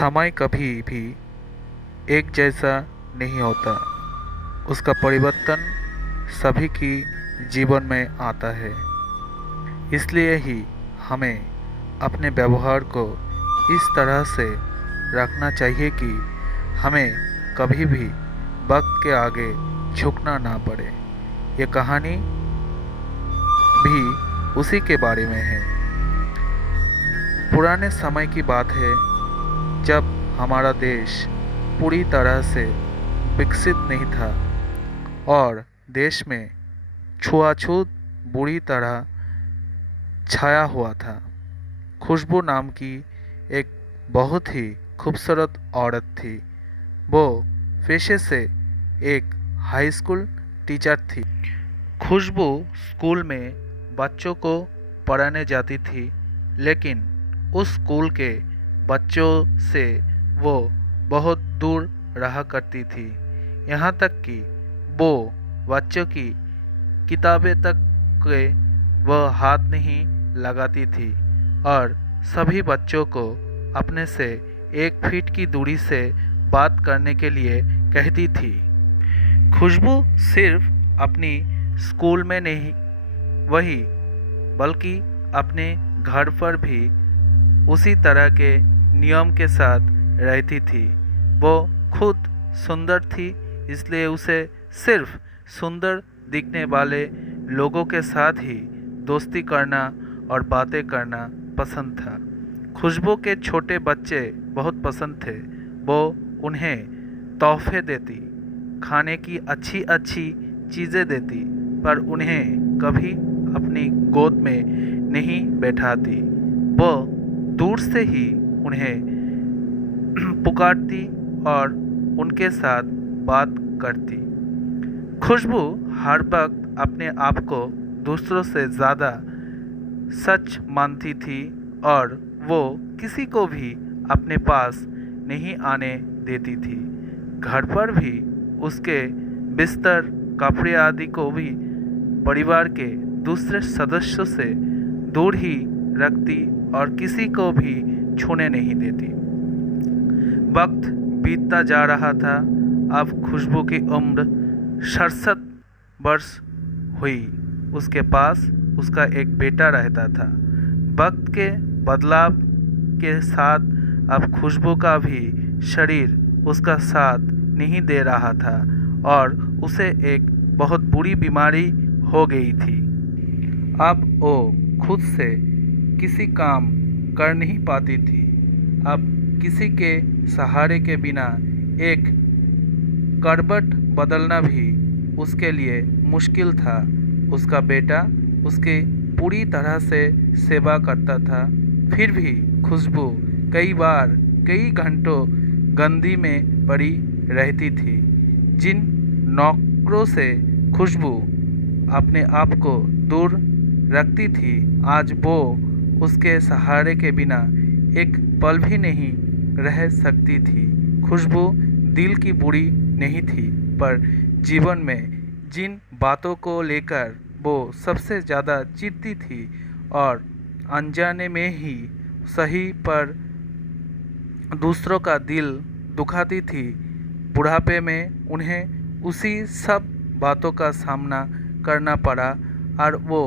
समय कभी भी एक जैसा नहीं होता। उसका परिवर्तन सभी की जीवन में आता है। इसलिए ही हमें अपने व्यवहार को इस तरह से रखना चाहिए कि हमें कभी भी वक्त के आगे झुकना ना पड़े। ये कहानी भी उसी के बारे में है। पुराने समय की बात है, जब हमारा देश पूरी तरह से विकसित नहीं था और देश में छुआछूत बुरी तरह छाया हुआ था। खुशबू नाम की एक बहुत ही खूबसूरत औरत थी। वो पेशे से एक हाई स्कूल टीचर थी। खुशबू स्कूल में बच्चों को पढ़ाने जाती थी, लेकिन उस स्कूल के बच्चों से वो बहुत दूर रहा करती थी। यहाँ तक कि वो बच्चों की किताबें तक के वह हाथ नहीं लगाती थी और सभी बच्चों को अपने से 1 फीट की दूरी से बात करने के लिए कहती थी। खुशबू सिर्फ अपनी स्कूल में नहीं बल्कि अपने घर पर भी उसी तरह के नियम के साथ रहती थी। वो खुद सुंदर थी, इसलिए उसे सिर्फ सुंदर दिखने वाले लोगों के साथ ही दोस्ती करना और बातें करना पसंद था। खुशबू के छोटे बच्चे बहुत पसंद थे। वो उन्हें तोहफे देती, खाने की अच्छी अच्छी चीज़ें देती, पर उन्हें कभी अपनी गोद में नहीं बैठाती। वो दूर से ही उन्हें पुकारती और उनके साथ बात करती। खुशबू हर वक्त अपने आप को दूसरों से ज़्यादा सच मानती थी और वो किसी को भी अपने पास नहीं आने देती थी। घर पर भी उसके बिस्तर, कपड़े आदि को भी परिवार के दूसरे सदस्यों से दूर ही रखती और किसी को भी छूने नहीं देती। वक्त बीतता जा रहा था। अब खुशबू की उम्र 67 वर्ष हुई। उसके पास उसका एक बेटा रहता था। वक्त के बदलाव के साथ अब खुशबू का भी शरीर उसका साथ नहीं दे रहा था और उसे एक बहुत बुरी बीमारी हो गई थी। अब वो खुद से किसी काम कर नहीं पाती थी। अब किसी के सहारे के बिना एक करवट बदलना भी उसके लिए मुश्किल था। उसका बेटा उसकी पूरी तरह से सेवा करता था, फिर भी खुशबू कई बार कई घंटों गंदी में पड़ी रहती थी। जिन नौकरों से खुशबू अपने आप को दूर रखती थी, आज वो उसके सहारे के बिना एक पल भी नहीं रह सकती थी। खुशबू दिल की बुरी नहीं थी, पर जीवन में जिन बातों को लेकर वो सबसे ज़्यादा चिढ़ती थी और अनजाने में ही सही पर दूसरों का दिल दुखाती थी, बुढ़ापे में उन्हें उसी सब बातों का सामना करना पड़ा और वो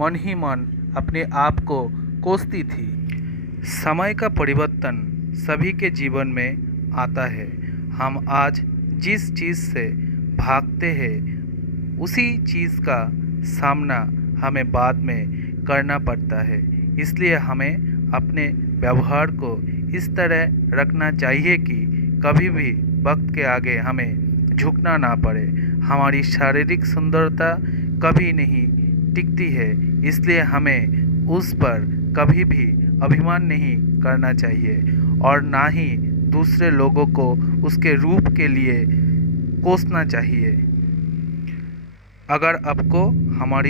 मन ही मन अपने आप को कोसती थी। समय का परिवर्तन सभी के जीवन में आता है। हम आज जिस चीज़ से भागते हैं, उसी चीज़ का सामना हमें बाद में करना पड़ता है। इसलिए हमें अपने व्यवहार को इस तरह रखना चाहिए कि कभी भी वक्त के आगे हमें झुकना ना पड़े। हमारी शारीरिक सुंदरता कभी नहीं टिकती है, इसलिए हमें उस पर कभी भी अभिमान नहीं करना चाहिए और ना ही दूसरे लोगों को उसके रूप के लिए कोसना चाहिए। अगर आपको हमारी